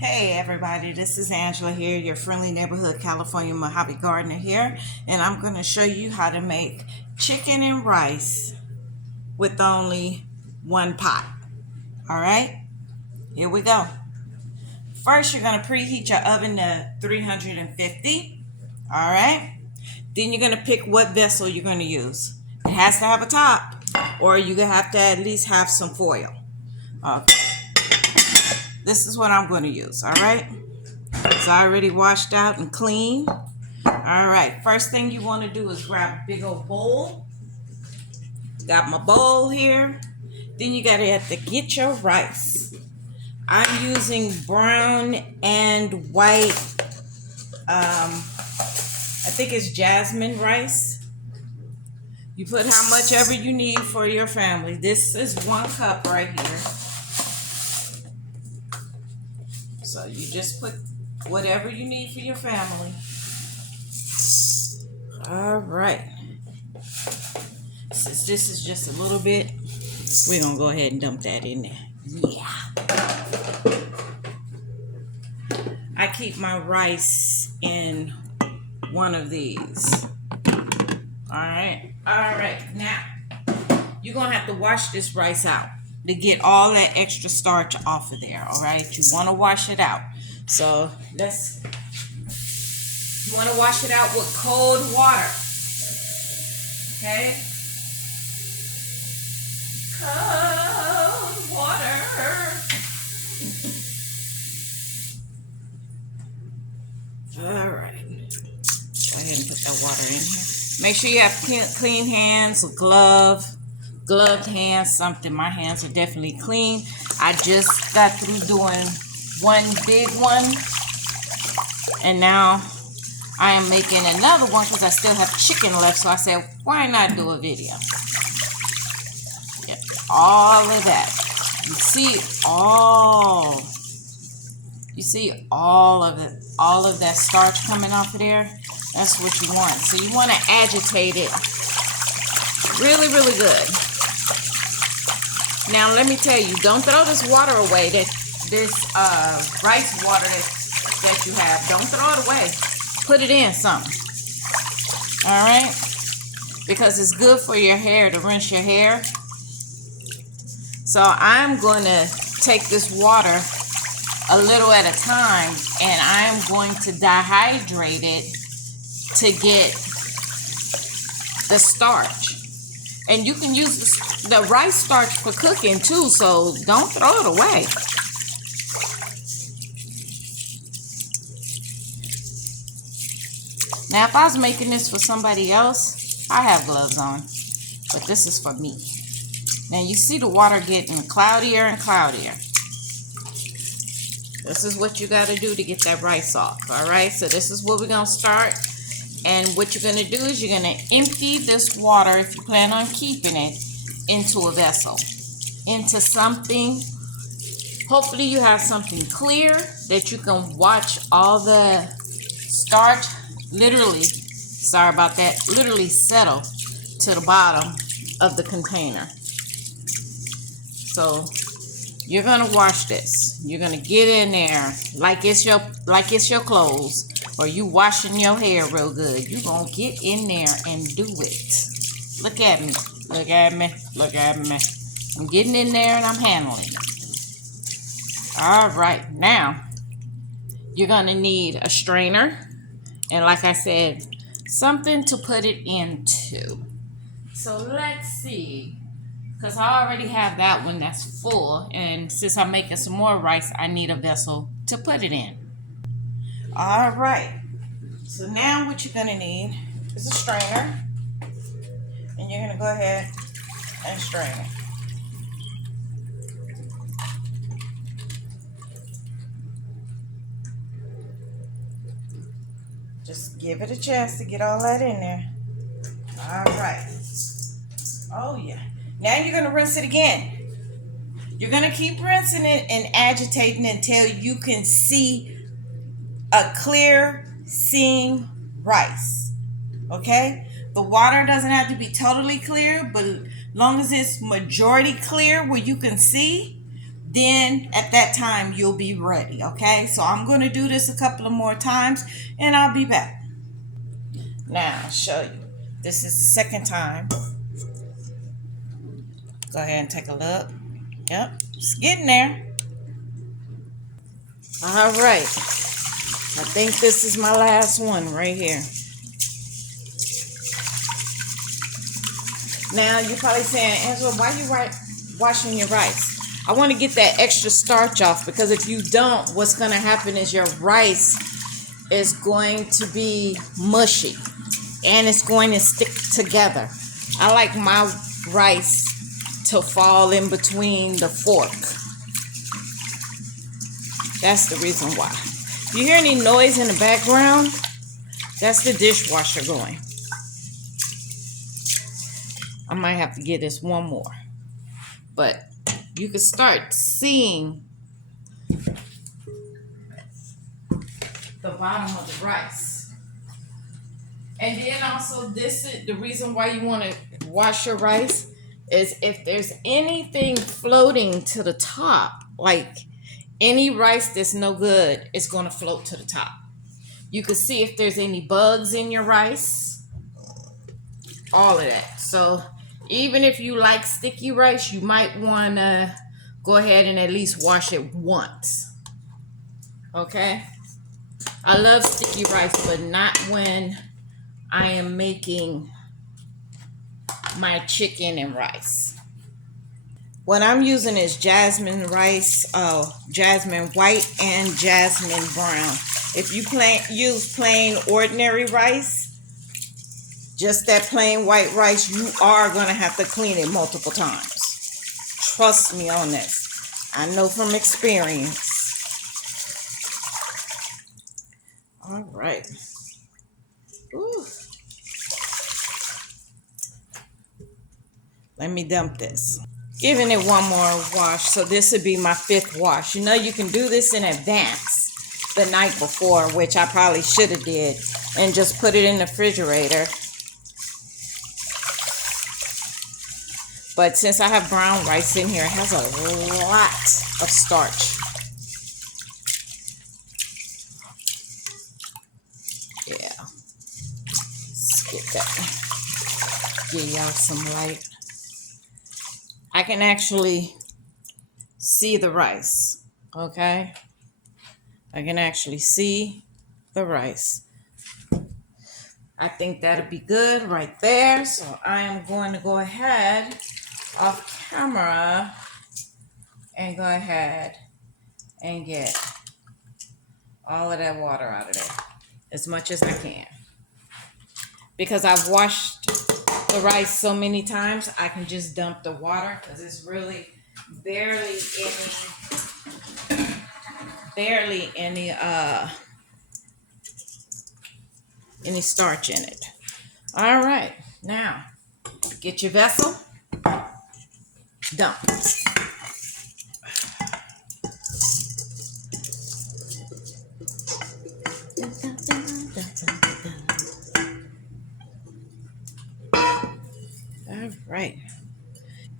Hey everybody, this is Angela here, your friendly neighborhood California Mojave gardener here, and I'm going to show you how to make chicken and rice with only one pot. Alright, here we go. First, you're going to preheat your oven to 350. Alright, then you're going to pick what vessel you're going to use. It has to have a top, or you're going to have to at least have some foil. Okay. This is what I'm going to use, all right? It's already washed out and clean. All right, first thing you want to do is grab a big old bowl. Got my bowl here. Then you gotta have to get your rice. I'm using brown and white, I think it's jasmine rice. You put how much ever you need for your family. This is 1 cup right here. So you just put whatever you need for your family. All right. Since this is just a little bit, we're going to go ahead and dump that in there. Yeah. I keep my rice in one of these. All right. All right. Now, you're going to have to wash this rice out to get all that extra starch off of there. All right. You want to wash it out. So you want to wash it out with cold water. Okay. Cold water. All right. Go ahead and put that water in here. Make sure you have clean hands, gloved hands, something. My hands are definitely clean. I just got through doing one big one, and now I am making another one because I still have chicken left. So I said, why not do a video? Yep, all of that. You see all of it, all of that starch coming off of there. That's what you want. So you want to agitate it really, really good. Now let me tell you, don't throw this water away. This rice water that you have, don't throw it away. Put it in something. All right, because it's good for your hair to rinse your hair. So I'm going to take this water a little at a time, and I'm going to dehydrate it to get the starch. And you can use the rice starch for cooking too, so don't throw it away. Now, if I was making this for somebody else, I have gloves on, but this is for me. Now, you see the water getting cloudier and cloudier. This is what you got to do to get that rice off, all right? So this is where we're going to start. And what you're going to do is you're going to empty this water, if you plan on keeping it, into a vessel, into something. Hopefully you have something clear that you can watch all the starch literally settle to the bottom of the container. So you're going to wash this. You're going to get in there like it's your clothes, or you washing your hair real good. You're going to get in there and do it. Look at me. Look at me. Look at me. I'm getting in there and I'm handling it. All right. Now, you're going to need a strainer. And like I said, something to put it into. So let's see. Because I already have that one that's full. And since I'm making some more rice, I need a vessel to put it in. All right. So now what you're going to need is a strainer. And you're going to go ahead and strain it. Just give it a chance to get all that in there. All right. Oh, yeah. Now you're going to rinse it again. You're going to keep rinsing it and agitating until you can see a clear seeing rice. Okay? The water doesn't have to be totally clear, but as long as it's majority clear where you can see, then at that time you'll be ready. Okay, so I'm going to do this a couple of more times and I'll be back. Now I'll show you. This is the second time. Go ahead and take a look. Yep, it's getting there. All right, I think this is my last one right here. Now you're probably saying, Angela, why are you washing your rice? I want to get that extra starch off, because if you don't, what's going to happen is your rice is going to be mushy and it's going to stick together. I like my rice to fall in between the fork. That's the reason why. If you hear any noise in the background, that's the dishwasher going. I might have to get this one more, but you can start seeing the bottom of the rice. And then also, this is the reason why you want to wash your rice, is if there's anything floating to the top, like any rice that's no good, it's going to float to the top. You can see if there's any bugs in your rice, all of that. So even if you like sticky rice, you might want to go ahead and at least wash it once. Okay? I love sticky rice, but not when I am making my chicken and rice. What I'm using is jasmine rice, jasmine white and jasmine brown. If you use plain ordinary rice, just that plain white rice, you are going to have to clean it multiple times. Trust me on this. I know from experience. All right. Ooh. Let me dump this. Giving it one more wash. So this would be my 5th wash. You know, you can do this in advance the night before, which I probably should have did, and just put it in the refrigerator. But since I have brown rice in here, it has a lot of starch. Yeah. Skip that. Give y'all some light. I can actually see the rice. Okay? I can actually see the rice. I think that'll be good right there. So I am going to go ahead off camera and go ahead and get all of that water out of there as much as I can, because I've washed the rice so many times. I can just dump the water because it's really barely any starch in it. All right, now get your vessel, dump. All right,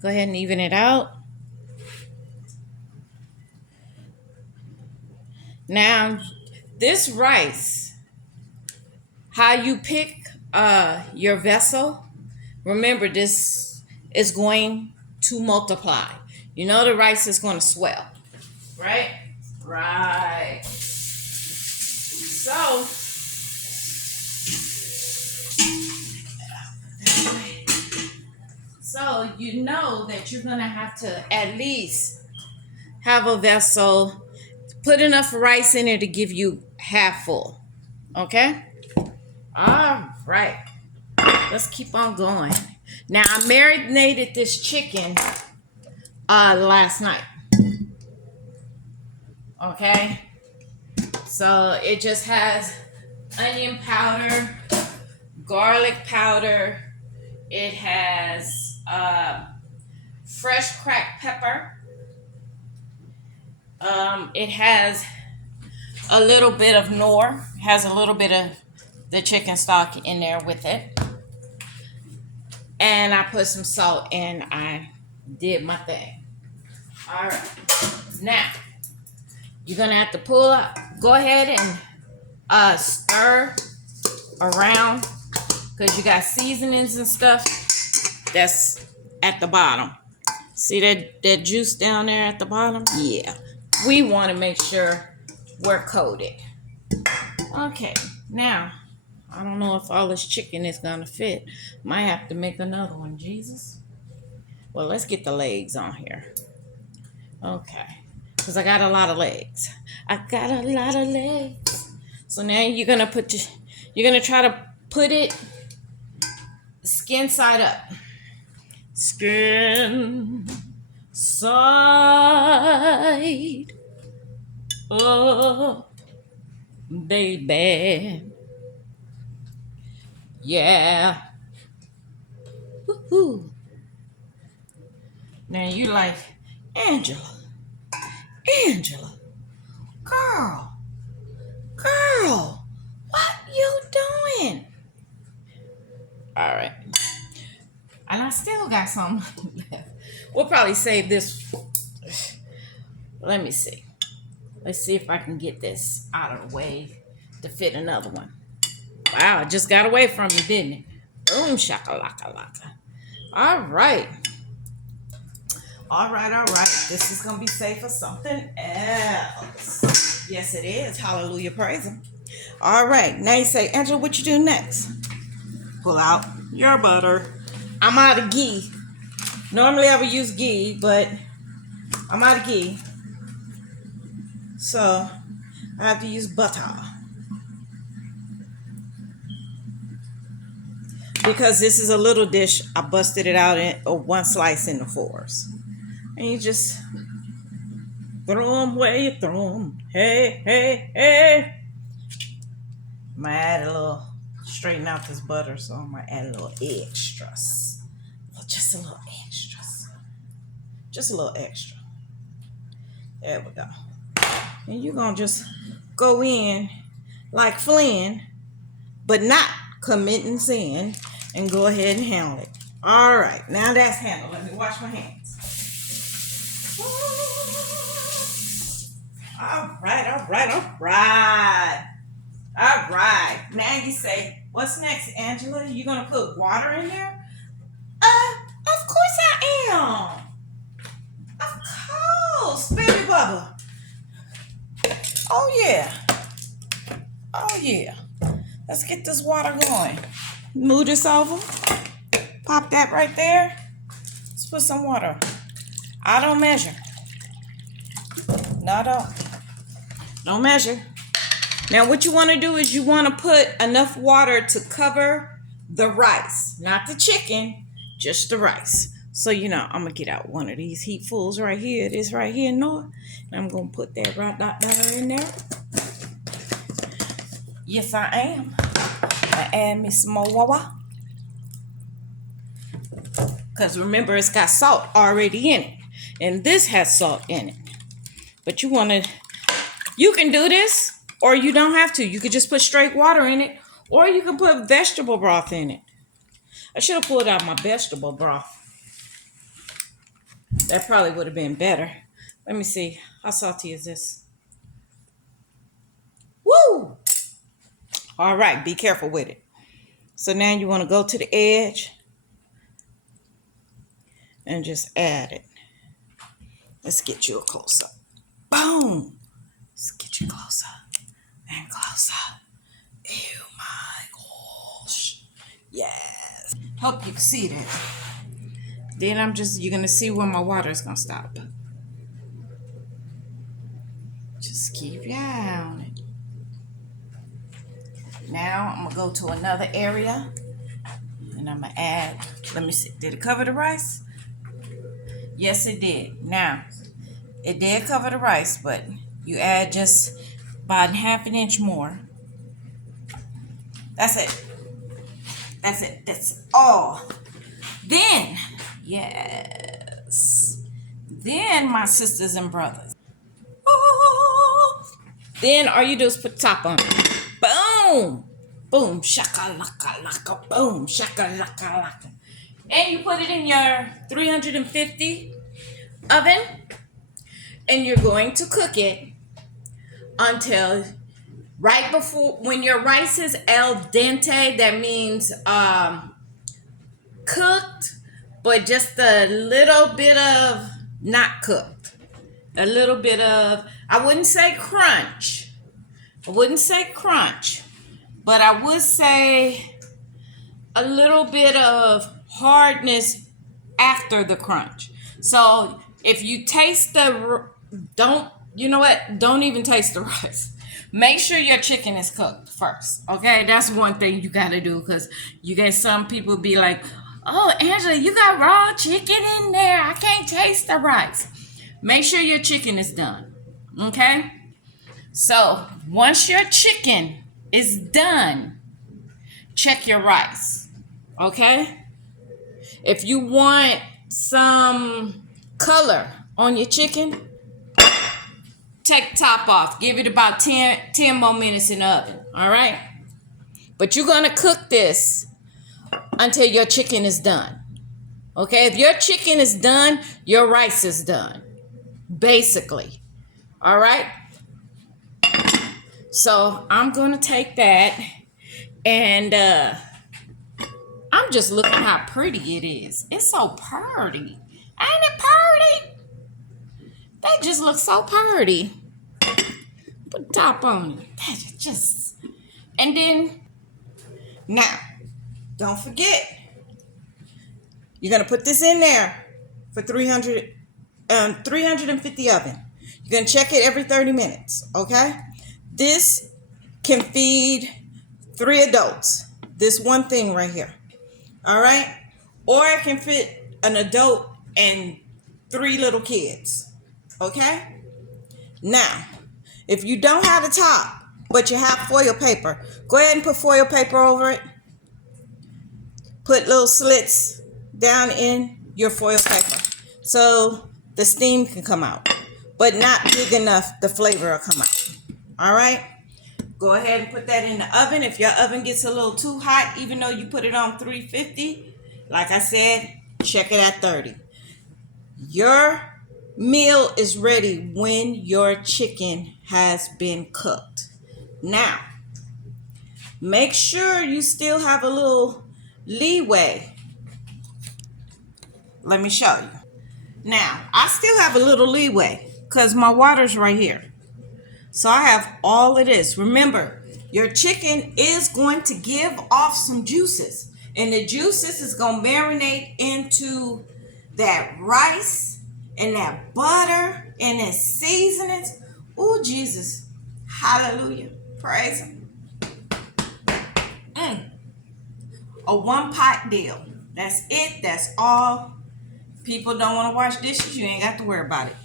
go ahead and even it out. Now, this rice, how you pick your vessel, remember this is going to multiply. You know the rice is going to swell, right? Right. So you know that you're going to have to at least have a vessel, put enough rice in there to give you half full. Okay? All right. Let's keep on going. Now, I marinated this chicken last night. Okay? So it just has onion powder, garlic powder. It has fresh cracked pepper. It has a little bit of Knorr. It has a little bit of the chicken stock in there with it. And I put some salt and I did my thing. All right. Now, you're going to have to pull up. Go ahead and stir around because you got seasonings and stuff that's at the bottom. See that juice down there at the bottom? Yeah. We want to make sure we're coated. Okay. Now, I don't know if all this chicken is going to fit. Might have to make another one, Jesus. Well, let's get the legs on here. Okay. Because I got a lot of legs. I got a lot of legs. So now you're going to you're going to try to put it skin side up. Skin side up, baby. Yeah. Woohoo. Now you like, Angela, girl, what you doing? All right. And I still got some left. We'll probably save this. Let me see. Let's see if I can get this out of the way to fit another one. Wow, it just got away from me, didn't it? Boom, shakalaka laka. All right. All right. This is going to be safe for something else. Yes, it is. Hallelujah. Praise him. All right. Now you say, Angela, what you do next? Pull out your butter. I'm out of ghee. Normally I would use ghee, but I'm out of ghee. So I have to use butter. Because this is a little dish, I busted it out in one slice into fours. And you just throw them where you throw them. Hey. I'm going to add a little, straighten out this butter, so I'm going to add a little extras. Just a little extras. Just a little extra. There we go. And you're going to just go in like Flynn, but not committing sin, and go ahead and handle it. All right. Now that's handled. Let me wash my hands. All right. Now you say, what's next, Angela? You going to put water in there? Of course I am. Of course, baby Bubba. Oh yeah. Let's get this water going. Move this over. Pop that right there. Let's put some water. I don't measure. No, don't measure. Now what you want to do is you want to put enough water to cover the rice. Not the chicken, just the rice. So, I'm going to get out one of these heatfuls right here. This right here, Knorr. And I'm going to put that right there in there. Yes, I am. I add me some more water. Because remember, it's got salt already in it. And this has salt in it. But you can do this, or you don't have to. You could just put straight water in it, or you can put vegetable broth in it. I should have pulled out my vegetable broth. That probably would have been better. Let me see. How salty is this? Woo! All right, be careful with it. So now you want to go to the edge and just add it. Let's get you a close-up. Boom! Let's get you closer and closer. Ew, my gosh. Yes. Hope you can see that. Then you're going to see where my water is going to stop. Just keep your eye on it. Now I'm going to go to another area. And I'm going to add, let me see. Did it cover the rice? Yes, it did. Now, it did cover the rice, but you add just about half an inch more. That's it. That's all. Then, yes. Then, my sisters and brothers. Then all you do is put the top on it. Boom. Boom. Shaka-laka, laka. Boom. Shaka-laka, laka. And you put it in your 350 oven. And you're going to cook it until right before, when your rice is al dente, that means cooked, but just a little bit of not cooked. A little bit of, I wouldn't say crunch. But I would say a little bit of hardness after the crunch. So if you taste don't even taste the rice. Make sure your chicken is cooked first. Okay, that's one thing you gotta do, because you get some people be like, oh, Angela, you got raw chicken in there, I can't taste the rice. Make sure your chicken is done. Okay, so once your chicken is done, check your rice. Okay, if you want some color on your chicken, take the top off. Give it about 10 more minutes in the oven. All right? But you're going to cook this until your chicken is done. Okay? If your chicken is done, your rice is done. Basically. All right? So I'm going to take that, and I'm just looking how pretty it is. It's so pretty. Ain't it pretty? They just look so pretty. Put top on it. And then, now, don't forget, you're going to put this in there for 350 oven. You're going to check it every 30 minutes, okay? This can feed 3 adults. This one thing right here, all right? Or it can fit an adult and 3 little kids. Okay? Now, if you don't have the top, but you have foil paper, go ahead and put foil paper over it. Put little slits down in your foil paper so the steam can come out, but not big enough the flavor will come out. All right? Go ahead and put that in the oven. If your oven gets a little too hot, even though you put it on 350, like I said, check it at 30. Your meal is ready when your chicken has been cooked. Now, make sure you still have a little leeway. Let me show you. Now, I still have a little leeway because my water's right here. So I have all of this. Remember, your chicken is going to give off some juices, and the juices is going to marinate into that rice and that butter and that seasonings. Oh, Jesus. Hallelujah. Praise him. A one pot deal. That's it. That's all. People don't want to wash dishes. You ain't got to worry about it.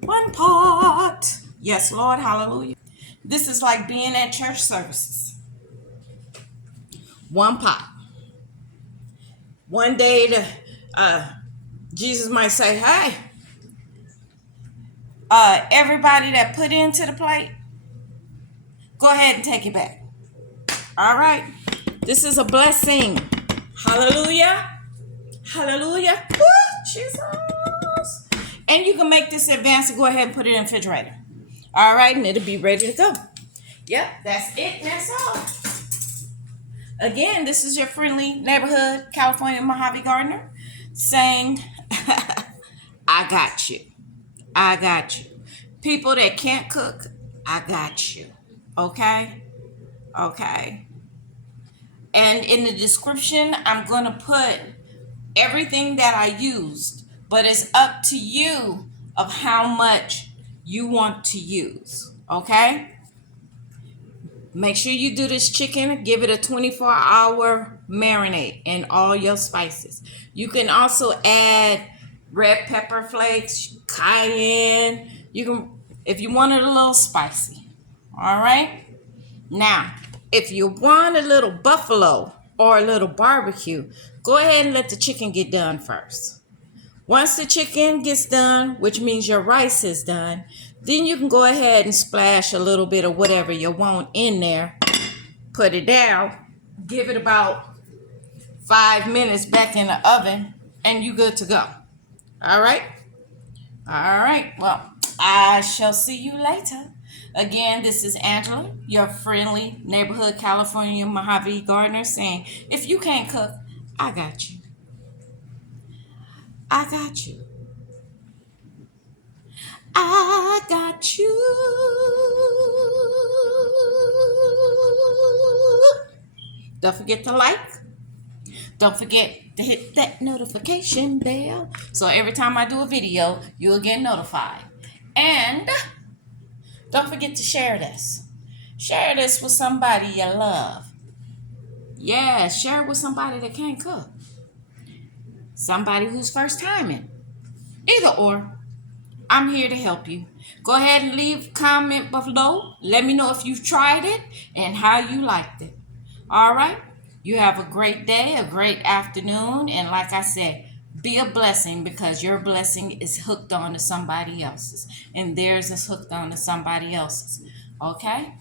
One pot. Yes, Lord. Hallelujah. This is like being at church services. One pot. One day Jesus might say, hey, everybody that put into the plate, go ahead and take it back. All right. This is a blessing. Hallelujah. Hallelujah. Woo, Jesus. And you can make this advance and go ahead and put it in the refrigerator. All right. And it'll be ready to go. Yep. That's it. That's all. Again, this is your friendly neighborhood California Mojave gardener saying, I got you. I got you. People that can't cook, I got you. Okay? Okay. And in the description, I'm going to put everything that I used, but it's up to you of how much you want to use. Okay? Make sure you do this chicken. Give it a 24-hour marinade and all your spices. You can also add red pepper flakes, cayenne. You can, if you want it a little spicy. All right. Now, if you want a little buffalo or a little barbecue, go ahead and let the chicken get done first. Once the chicken gets done, which means your rice is done, then you can go ahead and splash a little bit of whatever you want in there. Put it down. Give it about 5 minutes back in the oven, and you good to go. All right? All right. Well, I shall see you later. Again, this is Angela, your friendly neighborhood California Mojave gardener, saying, if you can't cook, I got you. I got you. I got you. Don't forget to like. Don't forget to hit that notification bell so every time I do a video, you'll get notified. And don't forget to share this. Share this with somebody you love. Yeah, share it with somebody that can't cook. Somebody who's first timing. Either or. I'm here to help you. Go ahead and leave a comment below. Let me know if you've tried it and how you liked it. All right? You have a great day, a great afternoon, and like I said, be a blessing because your blessing is hooked on to somebody else's, and theirs is hooked on to somebody else's. Okay?